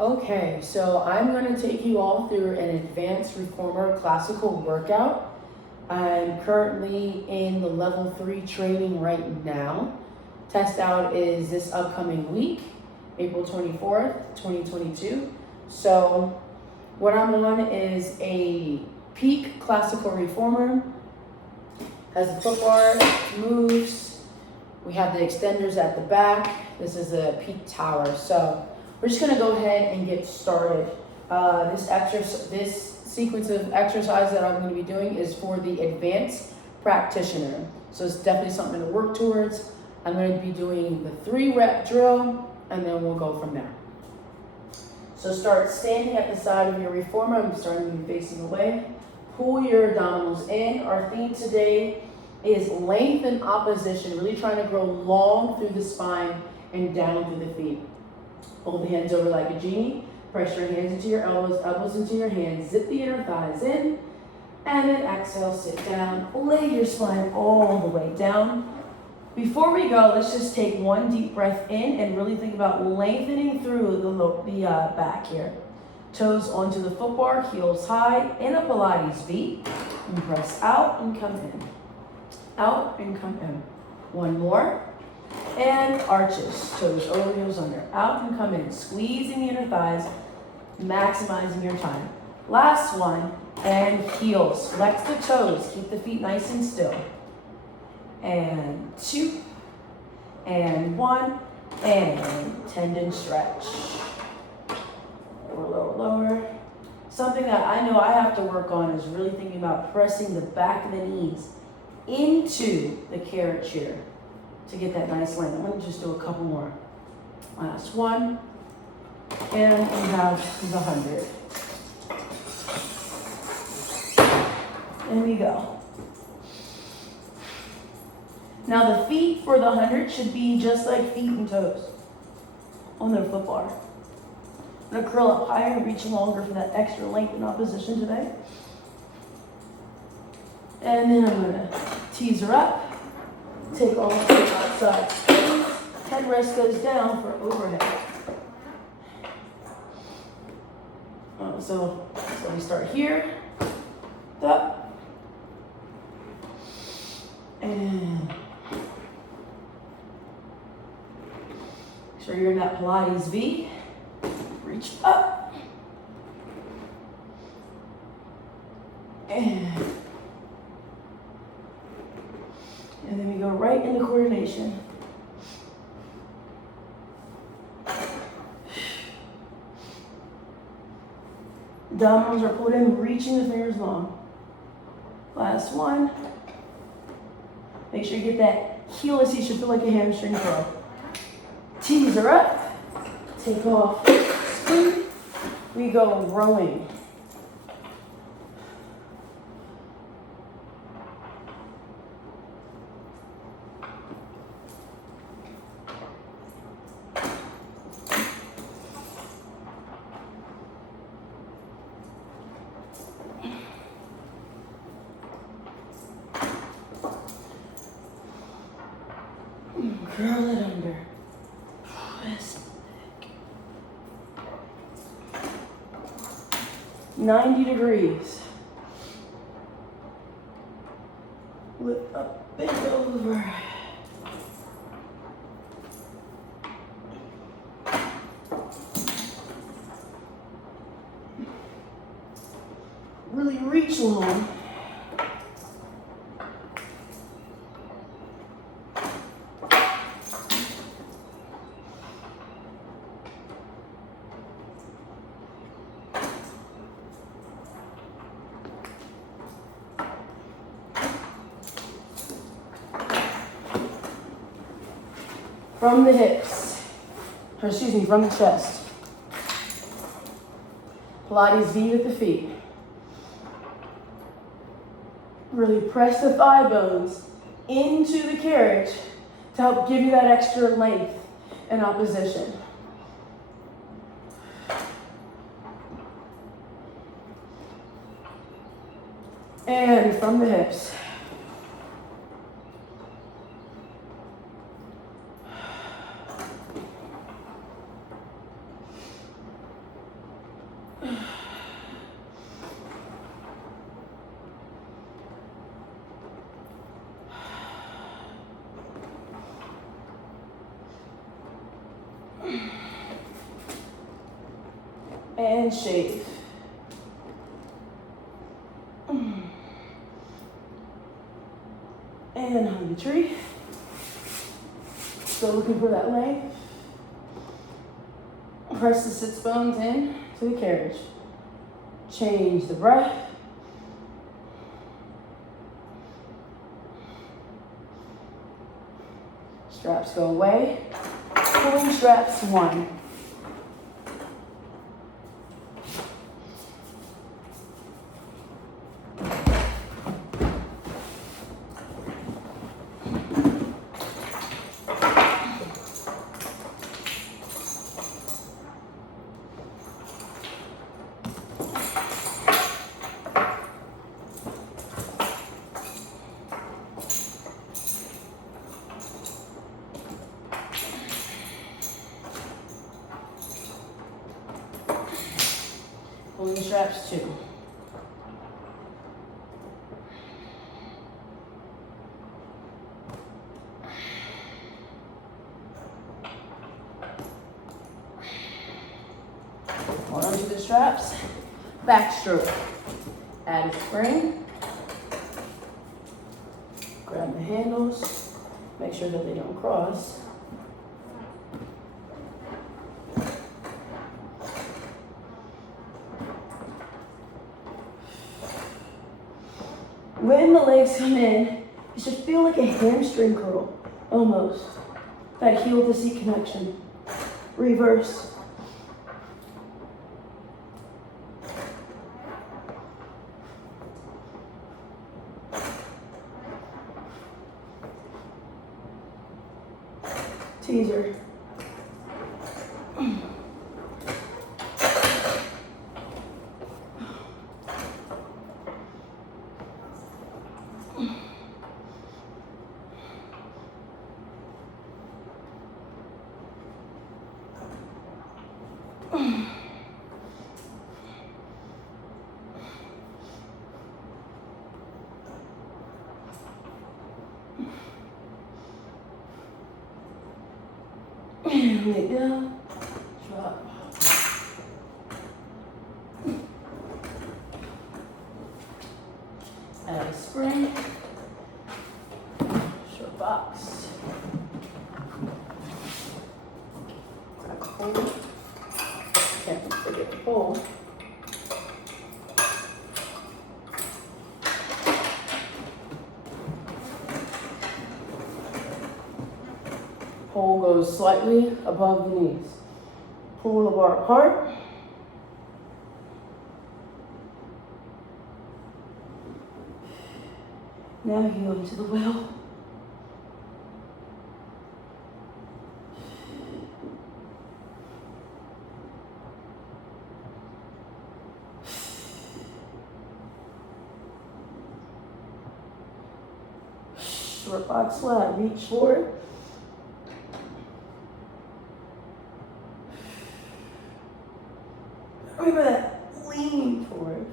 Okay, so I'm going to take you all through an advanced reformer classical workout. I'm currently in the level 3 training right now. Test out is this upcoming week, April 24th, 2022. So what I'm on is a peak classical reformer. Has the foot bar, moves. We have the extenders at the back. This is a peak tower. So we're just gonna go ahead and get started. This sequence of exercise that I'm gonna be doing is for the advanced practitioner. So it's definitely something to work towards. I'm gonna be doing the 3-rep drill, and then we'll go from there. So start standing at the side of your reformer. I'm starting to be facing away. Pull your abdominals in. Our theme today is length and opposition, really trying to grow long through the spine and down through the feet. Hold the hands over like a genie. Press your hands into your elbows, elbows into your hands. Zip the inner thighs in. And then exhale, sit down. Lay your spine all the way down. Before we go, let's just take one deep breath in and really think about lengthening through the back here. Toes onto the foot bar, heels high, in a Pilates V. And press out and come in. Out and come in. One more. And arches, toes over, heels under. Out and come in. Squeezing the inner thighs, maximizing your time. Last one. And heels. Flex the toes. Keep the feet nice and still. And 2. And 1. And tendon stretch. Lower, lower, lower. Something that I know I have to work on is really thinking about pressing the back of the knees into the carrot chair to get that nice length. I'm going to just do a couple more. Last one. And we have the 100. There we go. Now the feet for the 100 should be just like feet and toes on their foot bar. I'm going to curl up higher and reach longer for that extra length and opposition today. And then I'm going to teaser up. Take all the way outside. Head rest goes down for overhead. So we start here. Up. And make sure you're in that Pilates V. Reach up. And then we go right into coordination. Abdominals are pulled in, reaching the fingers long. Last one. Make sure you get that heel as you should feel like a hamstring curl. Teaser up. Take off. Spin. We go rowing. Curl it under. Twist. 90 degrees. Lift up, bend over. Really reach long. From the hips, from the chest. Pilates V with the feet. Really press the thigh bones into the carriage to help give you that extra length and opposition. And from the hips. and shave. And hug the tree. Still looking for that length. Press the sits bones in to the carriage. Change the breath. Straps go away. Pulling straps 1. Pulling the straps 2. Hold on to the straps. Backstroke. Add a spring. Grab the handles. Make sure that they don't cross. When the legs come in, it should feel like a hamstring curl, almost. That heel to seat connection. Reverse. Teaser. And lay down, drop. Add a spring, short box. Back hold. Can't forget the pole. Pole goes slightly above the knees. Pull the bar apart. Now heel into the wheel. Short box flat, reach forward. Remember that, lean forward.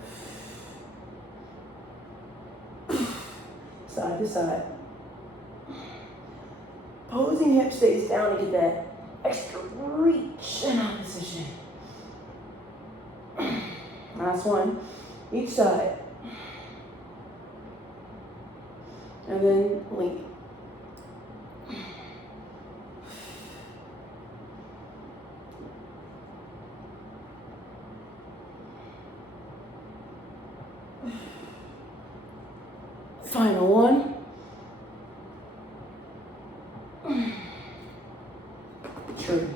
Side to side. Posing hip stays down to get that extra reach in opposition. Last one, each side. And then lean. Final one. True.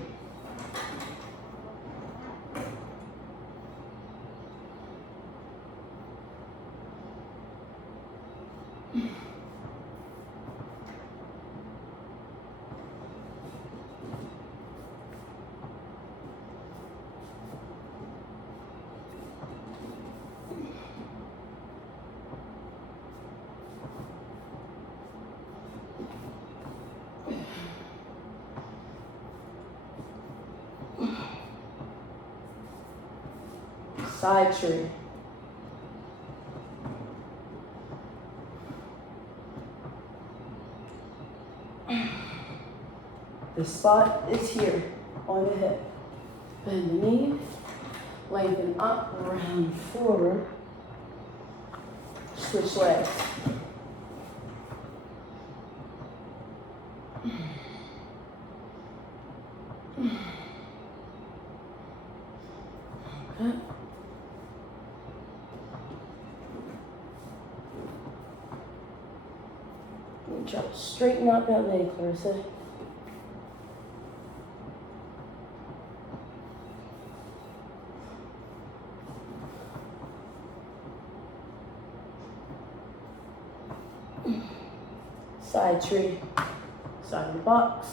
Side tree. The spot is here on the hip. Bend the knee, Lengthen up, round forward. Switch legs. Okay. Try to straighten out that leg, Clarissa. Side tree, side of the box.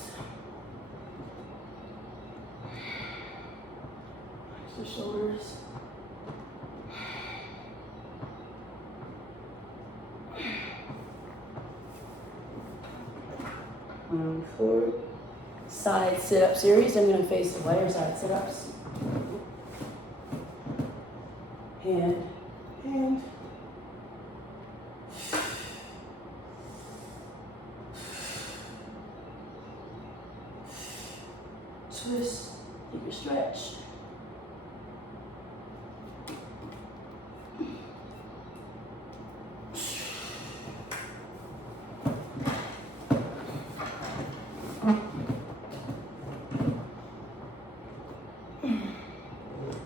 Raise the shoulders. Forward. Side sit-up series. I'm going to face the lighter side sit-ups. Hand, hand. Twist, keep your stretch.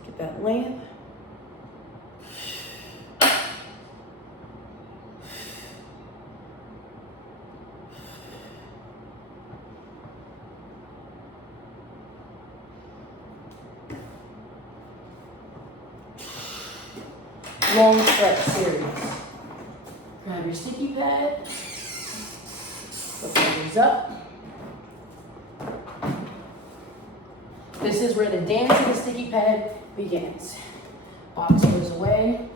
Get that length. Long stretch series. Grab your sticky pad. Put the fingers up. This is where the dance of the sticky pad begins. Box goes away,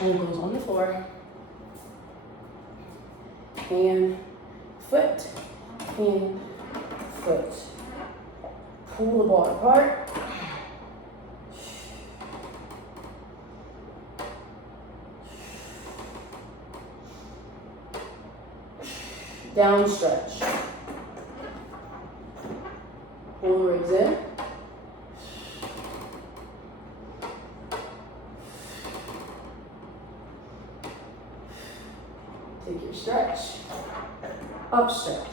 and goes on the floor. Hand, foot, hand, foot. Pull the ball apart. Down stretch. Pull the legs in. Take your stretch. Up stretch.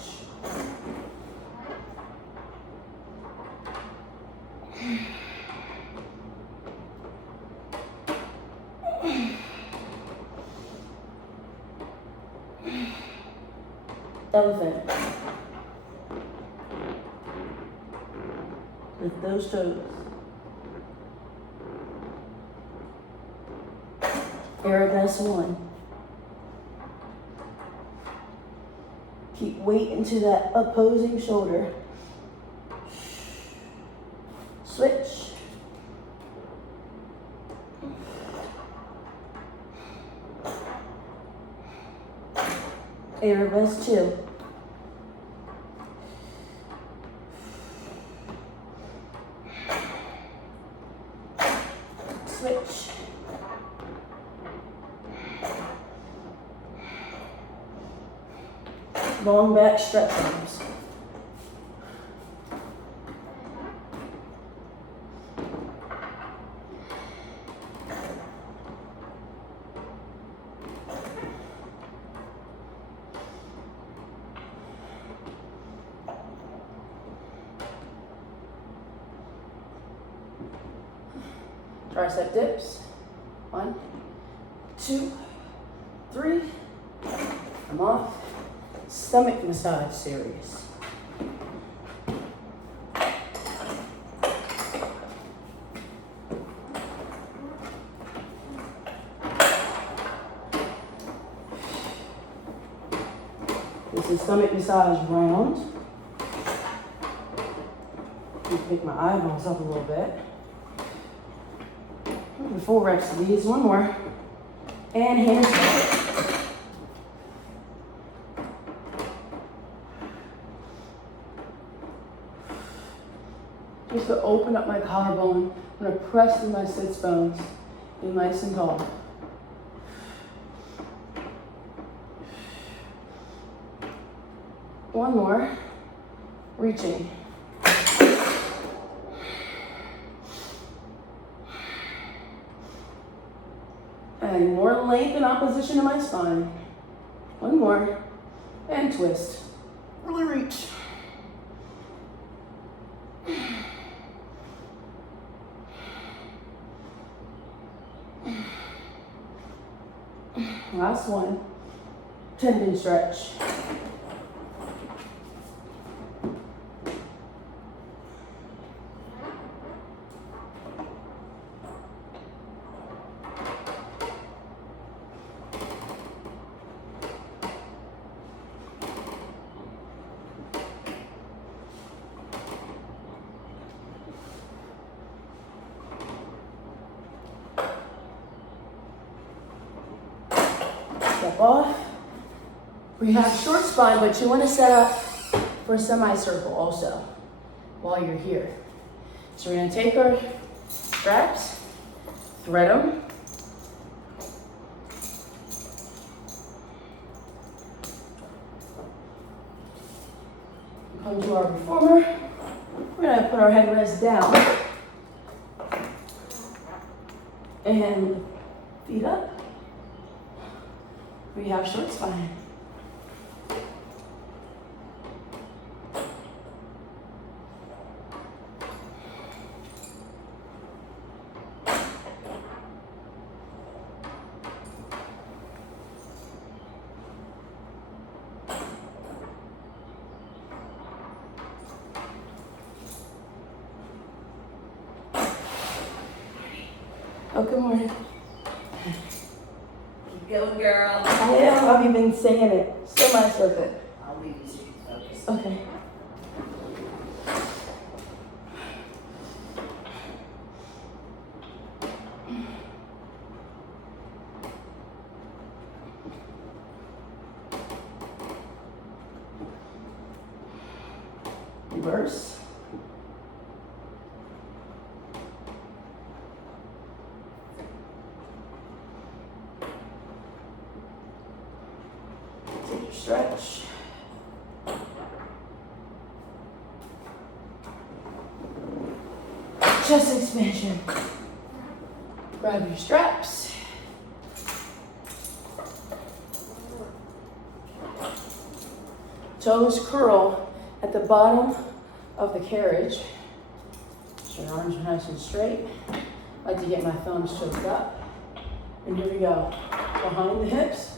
Elephant. Lift those toes. Arabesque 1. Keep weight into that opposing shoulder. Switch. Arabesque 2. Switch. Long back stretch arms. Tricep dips. 1, 2, 3. Come off. Stomach massage series. This is stomach massage round. Pick my eyeballs up a little bit. 4 reps of these. 1 more. And hands. Just to open up my collarbone. I'm going to press in my sits bones. Be nice and tall. One more. Reaching. length in opposition to my spine. One more. And twist. Really reach. Last one. Tendon stretch. Step off. We have short spine, but you want to set up for a semicircle also while you're here. So we're going to take our straps, thread them. Come to our reformer. We're going to put our headrest down and feet up. We have short spine. Oh, good morning. Keep going, girl. I am. I've been saying it. Semicircle. I'll leave you so you can focus. Okay. Reverse. Take your stretch. Chest expansion. Grab your straps. Toes curl at the bottom of the carriage. So your arms are nice and straight. I like to get my thumbs choked up. And here we go. Behind the hips.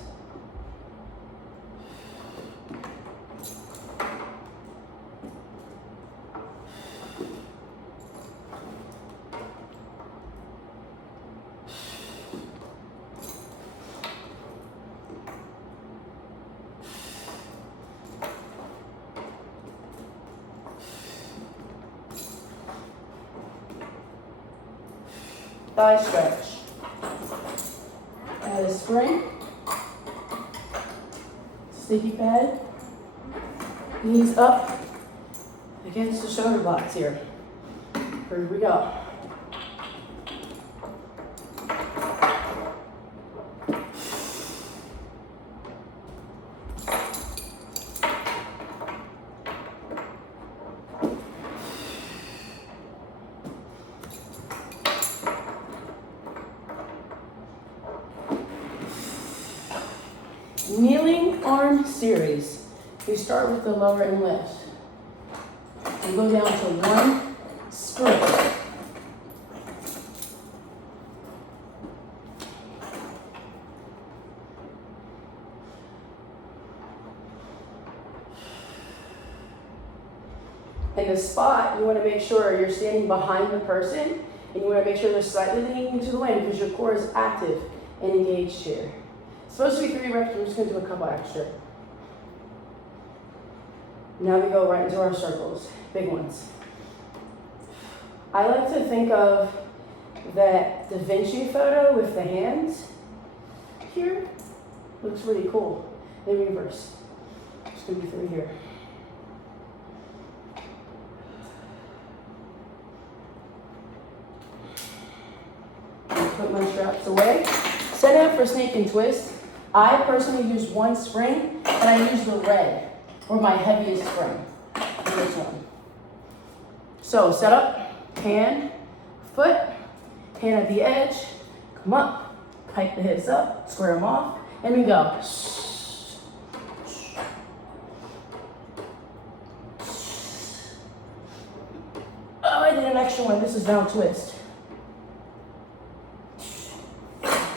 Thigh stretch. Add a spring. Sticky pad. Knees up against the shoulder blocks here. Here we go. Kneeling arm series. We start with the lower and lift. We go down to one sprint. In the spot, you want to make sure you're standing behind the person, and you want to make sure they're slightly leaning to the wind because your core is active and engaged here. It's supposed to be 3 reps, we're just going to do a couple extra. Now we go right into our circles, big ones. I like to think of that Da Vinci photo with the hands here. Looks really cool. Then reverse. It's going to be 3 here. Put my straps away. Set up for snake and twist. I personally use one spring, and I use the red for my heaviest spring. This one. So set up, hand, foot, hand at the edge, come up, Hike the hips up, square them off, and we go. Oh, I did an extra one. This is down twist.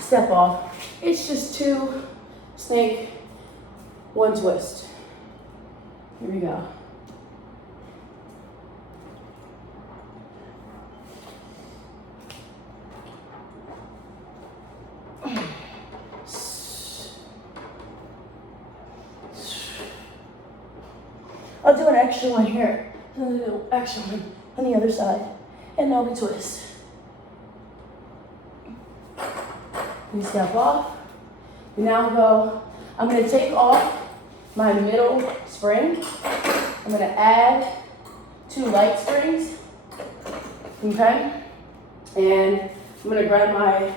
Step off. It's just 2 snake, 1 twist. Here we go. I'll do an extra one here. I'll do an extra one on the other side. And now we twist. We step off. We now go. I'm going to take off my middle spring. I'm going to add 2 light springs. Okay? And I'm going to grab my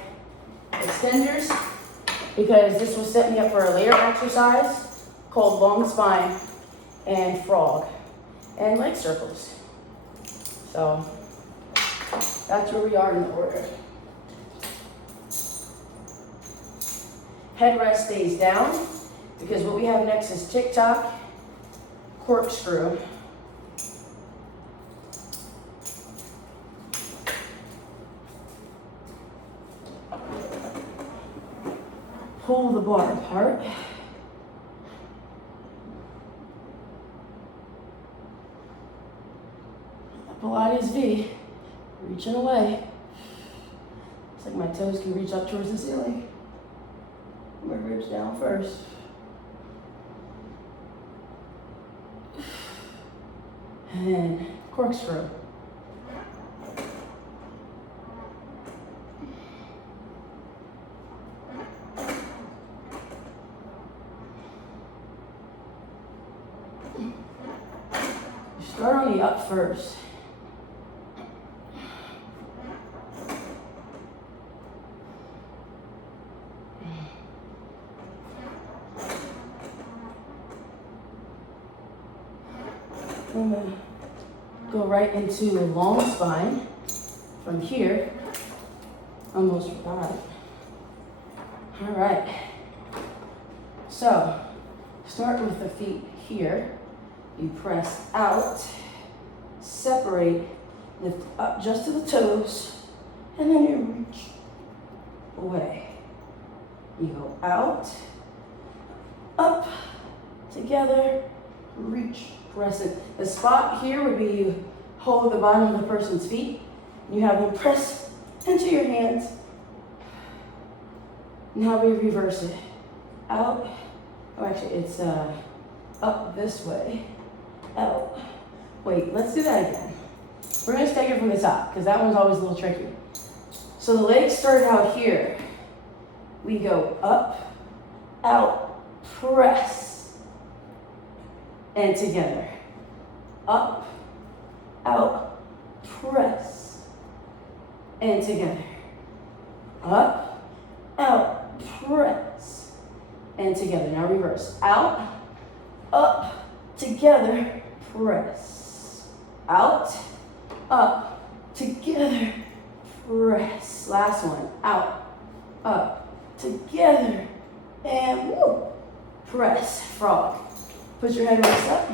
extenders because this will set me up for a later exercise called long spine and frog and leg circles. So that's where we are in the order. Headrest stays down because what we have next is tick-tock, corkscrew. Pull the bar apart. Pilates V, reaching away. It's like my toes can reach up towards the ceiling. My ribs down first. And then corkscrew. You start on the up first. I'm going to go right into a long spine from here. Almost forgot. All right. So, start with the feet here. You press out, separate, lift up just to the toes, and then you reach away. You go out, up, together, reach, press it. The spot here would be you hold the bottom of the person's feet. You have them press into your hands. Now we reverse it. Out. Oh, actually, it's up this way. Out. Wait, let's do that again. We're going to take it from the top because that one's always a little tricky. So the legs start out here. We go up, out, press, and together. Up, out, press, and together. Up, out, press, and together. Now reverse. Out, up, together, press. Out, up, together, press. Last one. Out, up, together, and woo, press. Frog. Put your head rest up.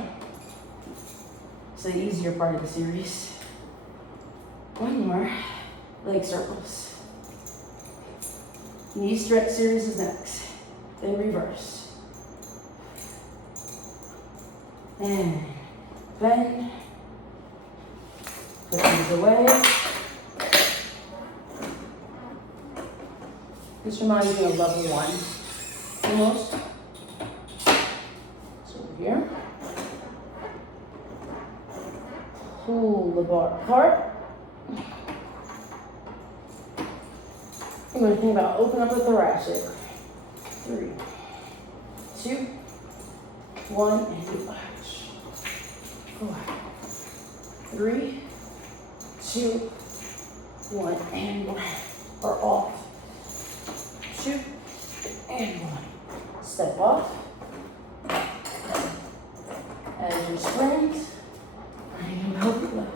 It's the easier part of the series. One more. Leg circles. Knee stretch series is next. Then reverse. And bend. Put these away. This reminds me of level 1 almost. So over here. Pull the bar apart. I'm going to think about open up the thoracic. 3, 2, 1, and you arch. 4, 3, 2, 1, and 1. Or off. 2, and 1. Step off. As your springs. And you move left.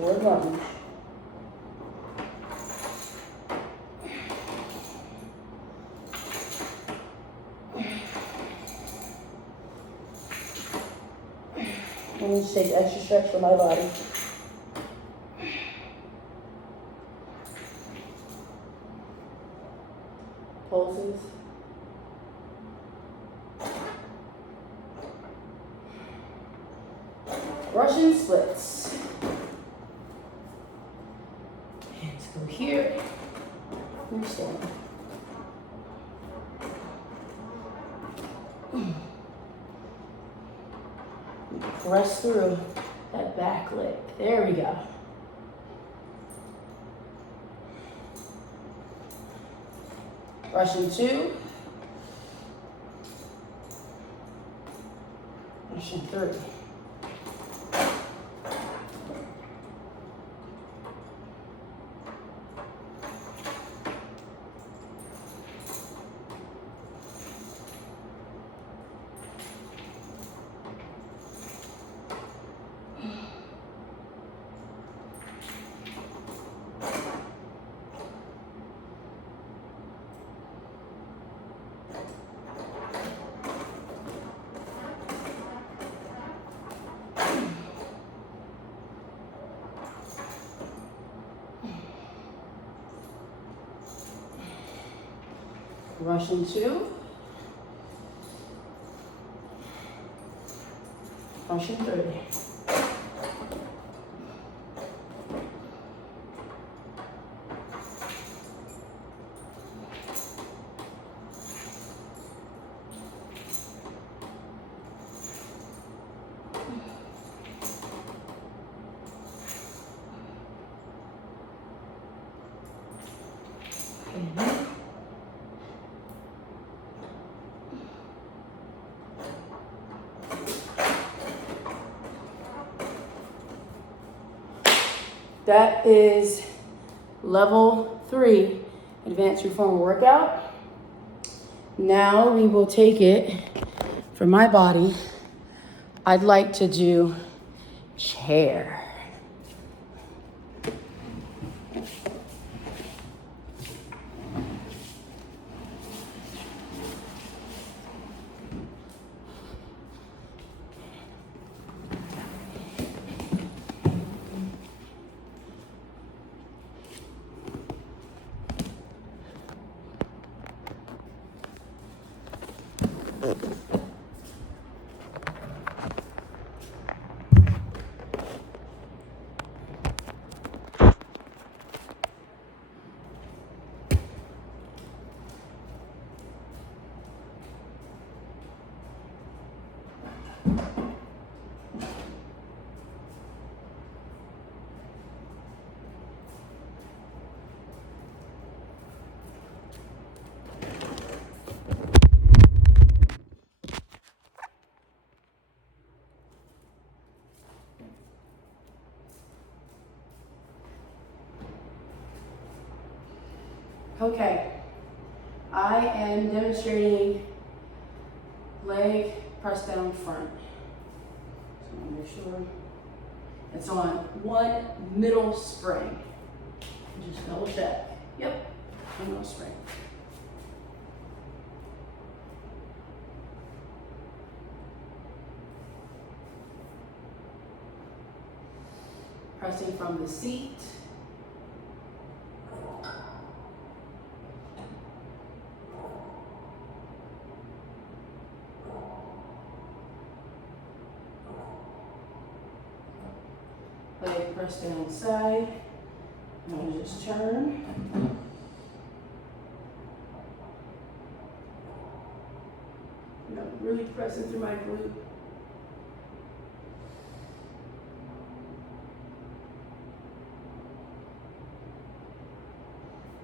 Forward lunge. I'm going to take extra stretch for my body. Pulses. Russian splits. Hands go here. And stand. Press through that back leg. There we go. Russian 2. Russian 3. Russian 2. Russian 3. That is level 3 advanced reformer workout. Now we will take it for my body. I'd like to do chair. Okay, I am demonstrating leg press down front. So I want to make sure it's on one middle spring. Just double check. Yep, one middle spring. Pressing from the seat. Leg press down side. I'm going to just turn. And I'm really pressing through my glute.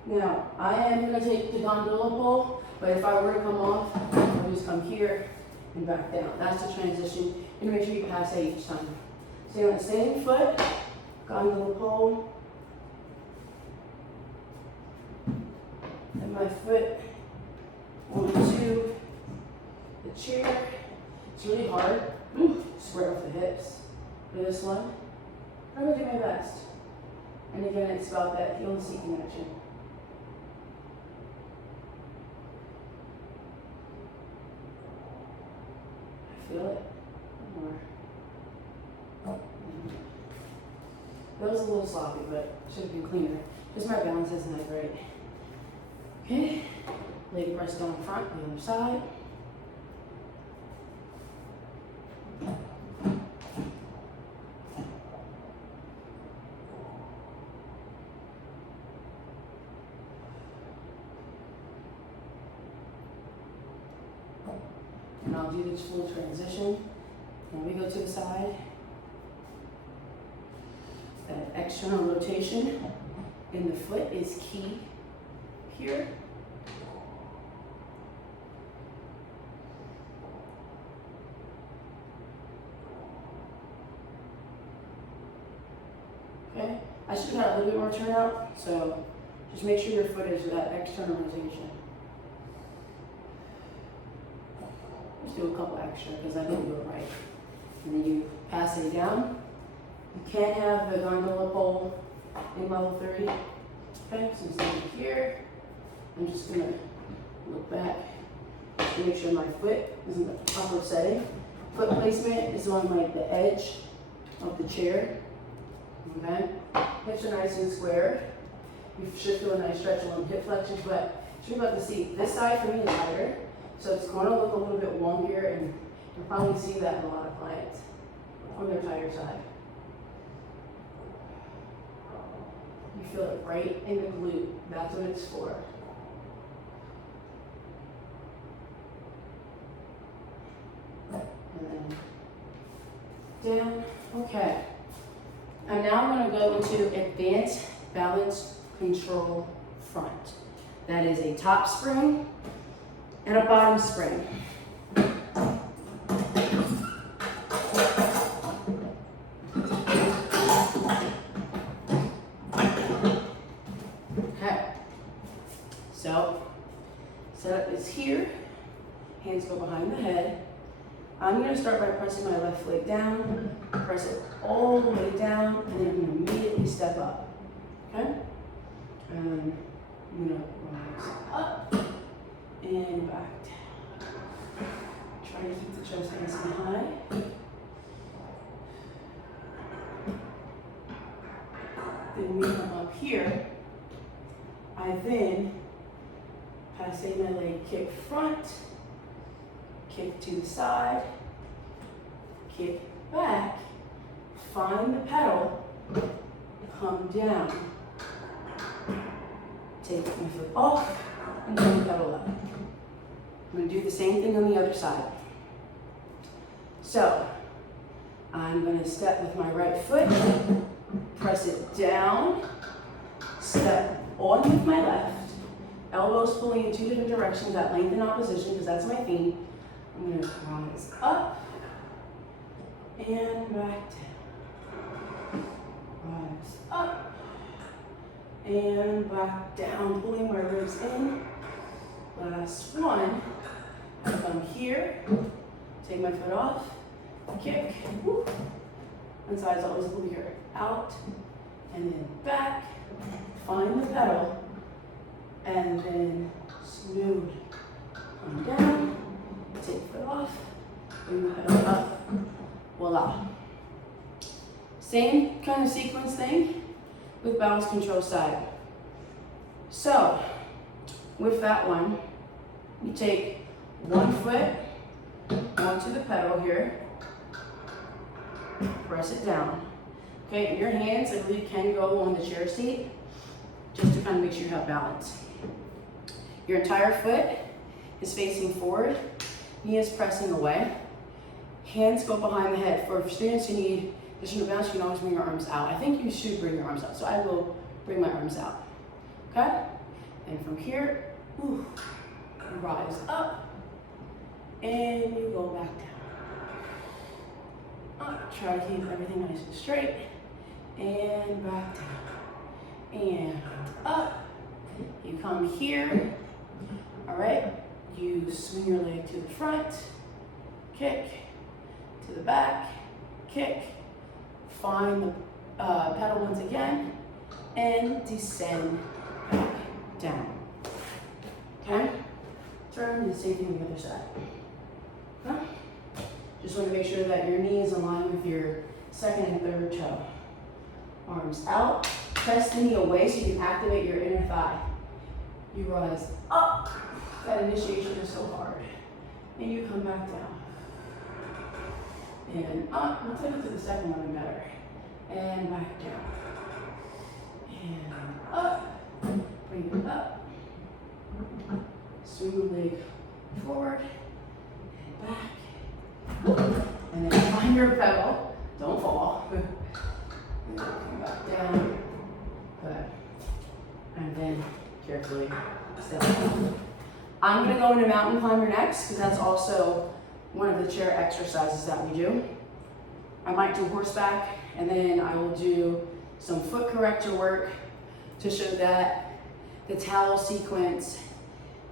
Now, I am going to take the gondola pole, but if I were to come off, I'll just come here and back down. That's the transition. And make sure you pass A each time. Stay on the same foot, gondola pole, and my foot onto the chair. It's really hard. Square off the hips for this one. I'm gonna do my best. And again, it's about that heel and seat connection. I feel it. More. That was a little sloppy, but should have been cleaner. Just my balance isn't that great. Okay, leg press down front, the other side. And I'll do this full transition. And we go to the side. That external rotation in the foot is key here. Okay, I should have had a little bit more turnout, so just make sure your foot is that external rotation. Just do a couple extra because I didn't do it right. And then you pass it down. You can't have the gondola pole in level 3. Okay, so instead of here, I'm just gonna look back to make sure my foot is in the proper setting. Foot placement is on like the edge of the chair. Okay, hips are nice and square. You should feel a nice stretch along hip flexors, but you're about to see this side for me is lighter, so it's going to look a little bit wonkier, and you'll probably see that in a lot of clients on their tighter side. You feel it right in the glute. That's what it's for. And then down. Okay. I'm now going to go into advanced balance control front. That is a top spring and a bottom spring. Okay. So, setup is here. Hands go behind the head. I'm going to start by pressing my left leg down, press it all the way down, and then I'm going to immediately step up. Okay? I'm going to rise up and back down. Try to keep the chest nice and high. Then we come up here. I then passing my leg kick front, kick to the side, kick back, find the pedal, come down, take my foot off, and then the pedal up. I'm going to do the same thing on the other side. So, I'm going to step with my right foot, press it down, step on with my left, elbows pulling in 2 different directions, that length in opposition, because that's my theme. I'm going to rise up and back down. Rise up and back down, pulling my ribs in. Last one. I come here, take my foot off, kick. Woo. One side's always a little here. Out and then back. Find the pedal and then smooth. Come down. Take foot off, bring the pedal up, voila. Same kind of sequence thing with balance control side. So, with that one, you take one foot onto the pedal here, press it down. Okay, your hands, I believe, can go on the chair seat, just to kind of make sure you have balance. Your entire foot is facing forward. Knee is pressing away. Hands go behind the head. For students who need additional balance, you can always bring your arms out. I think you should bring your arms out, so I will bring my arms out. Okay? And from here, you rise up, and you go back down. Up. Try to keep everything nice and straight, and back down, and up. You come here, all right? You swing your leg to the front, kick, to the back, kick, find the pedal once again, and descend back down. Okay? Turn, do the same thing on the other side. Okay? Just want to make sure that your knee is aligned with your second and third toe. Arms out, press the knee away so you can activate your inner thigh. You rise up. That initiation is so hard. And you come back down. And up. Let's take it to the second one better. And back down. And up. Bring it up. Swing the leg forward and back. And then find your pedal. Don't fall. And then come back down. Good. And then carefully step down. I'm going to go into mountain climber next because that's also one of the chair exercises that we do. I might do horseback, and then I will do some foot corrector work to show that the towel sequence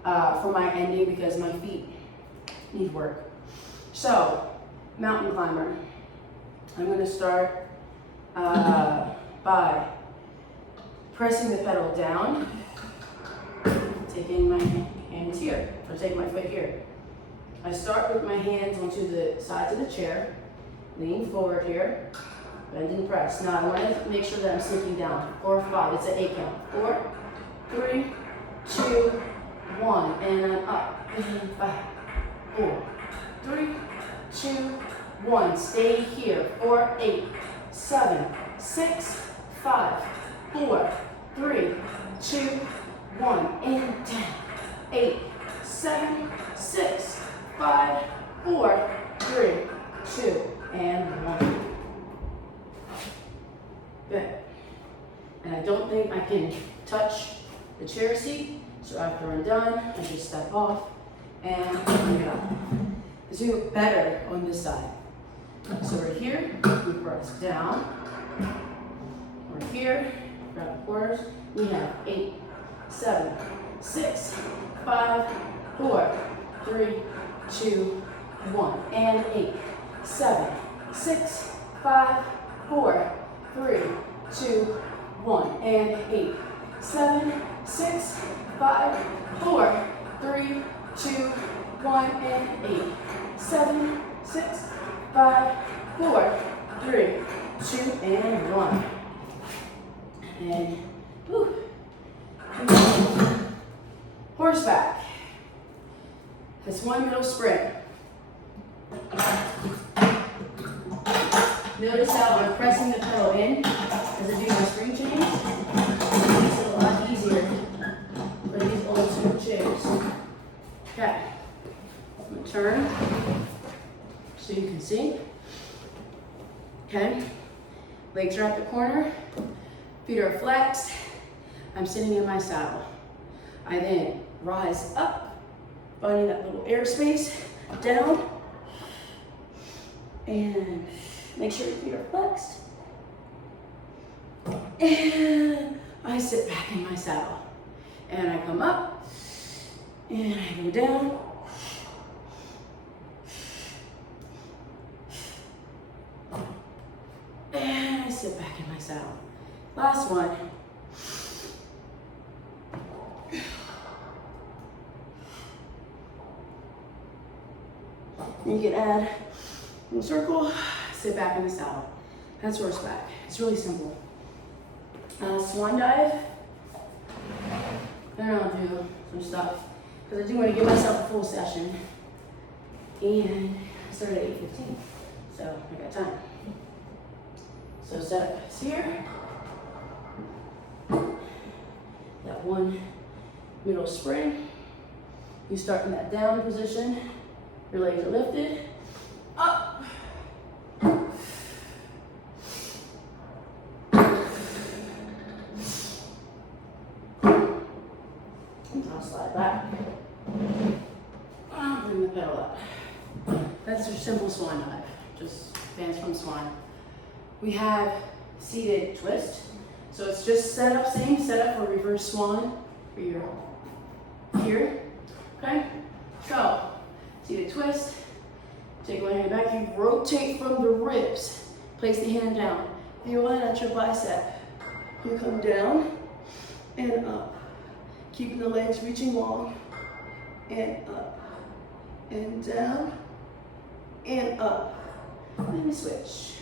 for my ending because my feet need work. So, mountain climber. I'm going to start by pressing the pedal down, taking my hands here, or taking my foot here. I start with my hands onto the sides of the chair, lean forward here, bend and press. Now I want to make sure that I'm sinking down. 4, 5, it's an 8 count. 4, 3, 2, 1, and I'm up, and back. 4, 3, 2, 1, stay here. 4, 8, 7, 6, 5, 4, 3, 2, 1, and down. 8, 7, 6, 5, 4, 3, 2, and 1. Good. And I don't think I can touch the chair seat, so after I'm done, I just step off and bring it up. This will look better on this side. So we're here, we press down. We're here, grab the corners. We have 8, 7, 6, 5, 4, 3, 2, 1, and 8, 7, 6, 5, 4, 3, 2, 1, and 8, 7, 6, 5, 4, 3, 2, 1, and 8, 7, 6, 5, 4, 3, 2, and 1. And whew. Horseback. It's one middle sprint. Notice how I'm pressing the pedal in as I do my spring change. It makes it a lot easier for these old school chairs. Okay. I'm going to turn so you can see. Okay. Legs are at the corner. Feet are flexed. I'm sitting in my saddle. I then rise up, finding that little airspace, down, and make sure your feet are flexed. And I sit back in my saddle. And I come up, and I go down. And I sit back in my saddle. Last one. You can add a circle, sit back in the saddle. That's horseback. It's really simple. Swan dive. Then I'll do some stuff because I do want to give myself a full session. And I started at 8:15, so I got time. So set up here. That one middle spring. You start in that down position. Your legs are lifted. Up. I'll slide back. I'll bring the pedal up. That's your simple swan dive. Just dance from swan. We have seated twist. So it's just set up, same setup for reverse swan for your here. Okay? So, seated twist. Take one hand back. You rotate from the ribs. Place the hand down. you line at your bicep. You come down and up, keeping the legs reaching long, and up, and down, and up. Let me switch.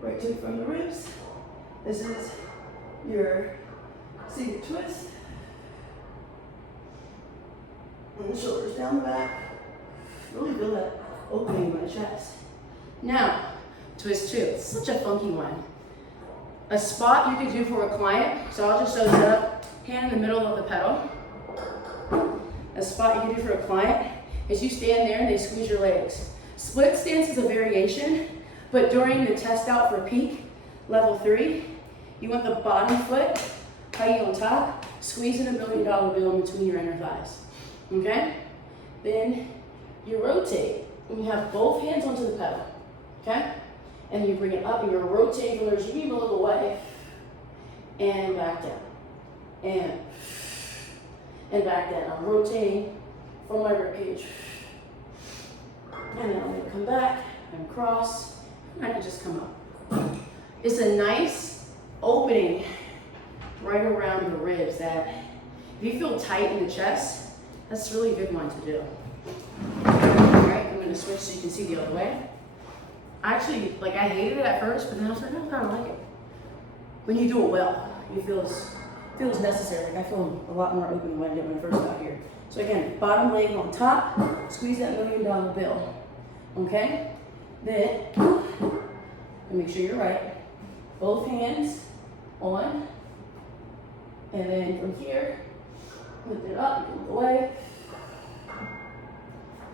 Right to from the ribs. This is your seated twist. And the shoulders down the back. Really feel that opening in my chest. Now, twist two. It's such a funky one. A spot you could do for a client. So I'll just show this up. Hand in the middle of the pedal. A spot you can do for a client is you stand there and they squeeze your legs. Split stance is a variation, but during the test out for peak, level 3, you want the bottom foot height on top, squeezing $1 million bill in between your inner thighs. Okay? Then you rotate and you have both hands onto the pedal. Okay? And you bring it up and you're rotating from there. You can even look away and back down. And back down. I'm rotating from my ribcage. And then I'm gonna come back and cross, and I can just come up. It's a nice opening right around the ribs that if you feel tight in the chest, that's a really good one to do. All right, I'm gonna switch so you can see the other way. Actually, I hated it at first, but then I was like, I kind of like it. When you do it well, it feels necessary. I feel a lot more open than what I did when I first got here. So again, bottom leg on top, squeeze that $1 million bill. Okay? Then, and make sure you're right. Both hands on. And then from here, lift it up, move away.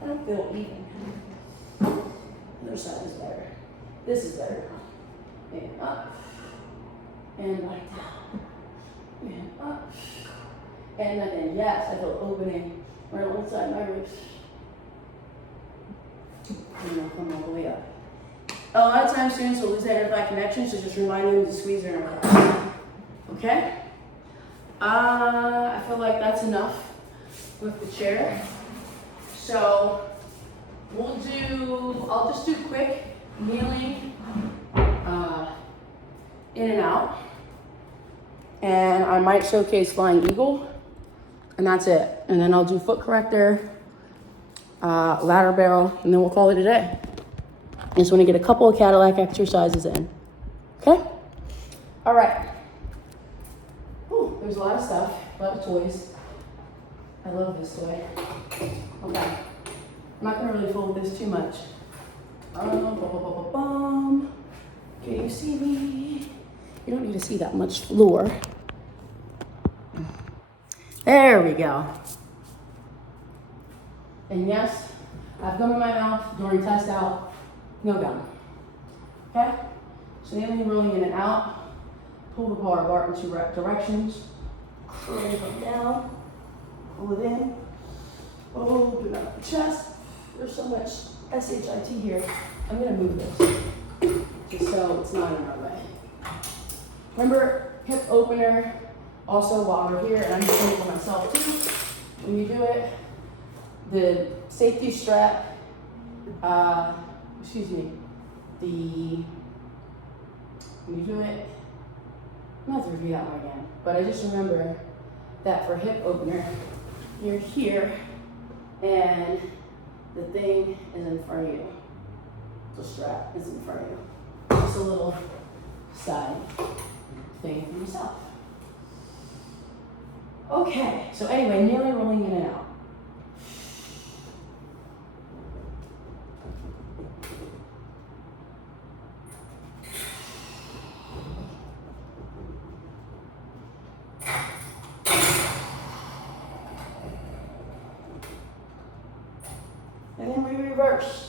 I don't feel even. Other side is better. This is better. And up. And back down. And up. And then, yes, I feel opening right alongside my ribs. And I'll come all the way up. A lot of times students will lose that inner thigh connection, so just remind them to squeeze their inner thigh. Okay? I feel like that's enough with the chair. So I'll just do quick kneeling in and out. And I might showcase flying eagle, and that's it. And then I'll do foot corrector, ladder barrel, and then we'll call it a day. I just want to get a couple of Cadillac exercises in. Okay? All right. Whew, there's a lot of stuff, a lot of toys. I love this toy. Okay. I'm not going to really fold this too much. Can you see me? You don't need to see that much floor. There we go. And yes, I've gum in my mouth during test out, no gum. Okay? So kneeling, rolling in and out. Pull the bar apart in 2 directions. Curl it down. Pull it in. Open up the chest. There's so much SHIT here. I'm gonna move this just so it's not in our way. Remember, hip opener, also while we're here, and I'm just doing it for myself too. When you do it, the safety strap, when you do it, I'm not to review that one again, but I just remember that for hip opener, you're here and the thing is in front of you. The strap is in front of you. Just a little side thing for yourself. Okay, so anyway, kneeling, rolling in and out. And then we reverse.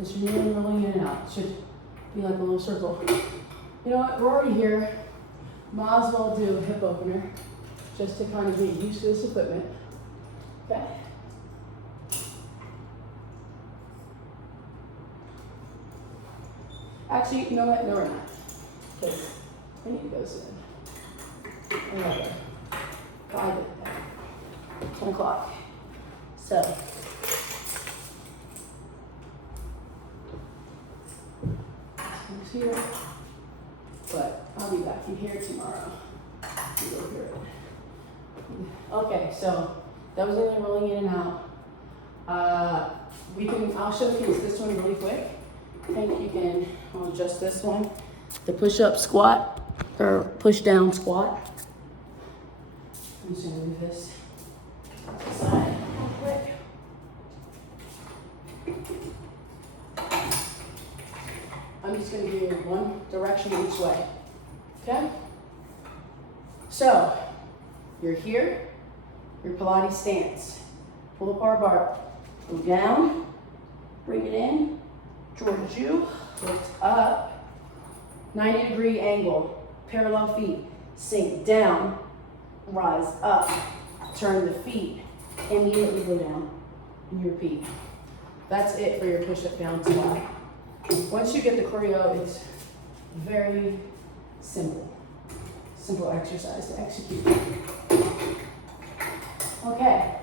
Just really rolling in and out. It should be like a little circle. You know what? We're already here. Might as well do a hip opener just to kind of get used to this equipment. Okay. Actually, you know what? No, we're not. Because we need to go soon. 11. 10 o'clock. So. Who's here? But I'll be back in here tomorrow. You'll hear it. Okay, so that was only rolling in and out. I'll showcase this one really quick. I think you can, I'll adjust this one. The push-up squat, or push-down squat. I'm just gonna move this aside real quick. I'm just gonna do one direction each way, okay? So, you're here, your Pilates stance. Pull up our bar, go down, bring it in, towards you, lift up, 90-degree angle, parallel feet, sink down, rise up, turn the feet, immediately go down, and you repeat. That's it for your push-up down squat. Once you get the choreo, it's very simple. Simple exercise to execute. Okay,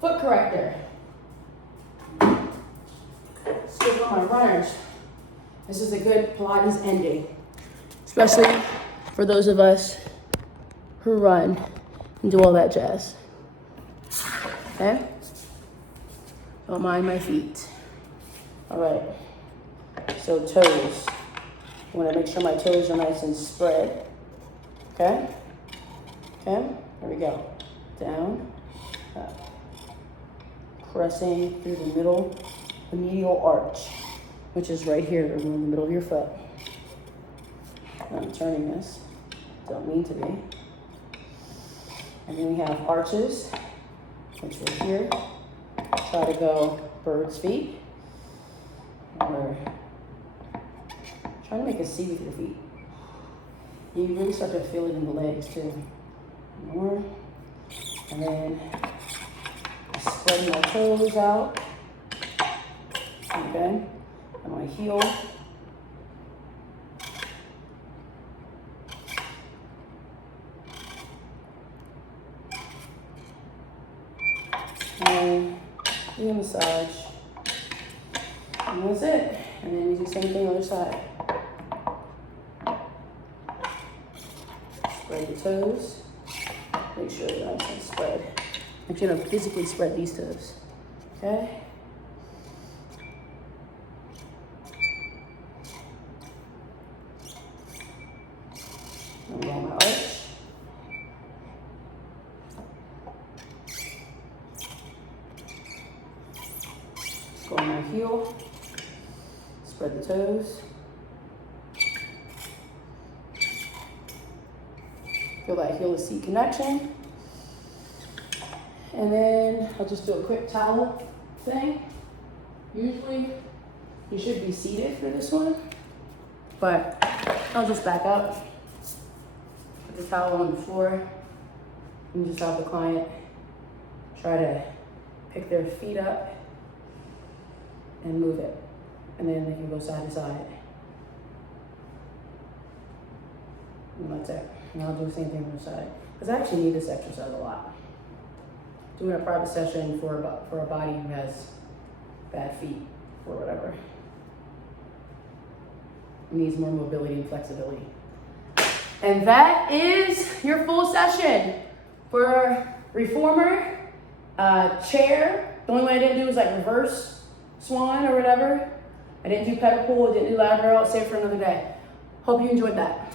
foot corrector. Let's go for my runners. This is a good Pilates ending, especially for those of us who run and do all that jazz. Okay? Don't mind my feet. All right. So toes. I want to make sure my toes are nice and spread. Okay? Okay? There we go. Down, up. Pressing through the middle, the medial arch, which is right here, in the middle of your foot. I'm turning this. Don't mean to be. And then we have arches, which are here. Try to go bird's feet. Or try to make a C with your feet. You really start to feel it in the legs too. More. And then spreading my toes out. Okay. And my heel. And do a massage. And that's it. And then you do the same thing on the other side. Spread the toes. Make sure they're nice and spread. I'm going to physically spread these toes. Okay? And roll my arch. Go on my heel. Spread the toes. Feel that heel to seat connection. And then I'll just do a quick towel thing. Usually you should be seated for this one, but I'll just back up, put the towel on the floor, and just have the client try to pick their feet up and move it. And then they can go side to side. And that's it. And I'll do the same thing on the side. Because I actually need this exercise a lot. Doing a private session for a body who has bad feet or whatever. Needs more mobility and flexibility. And that is your full session for reformer, chair. The only way I didn't do was like reverse swan or whatever. I didn't do pedal pull, I didn't do lateral. I'll save it for another day. Hope you enjoyed that.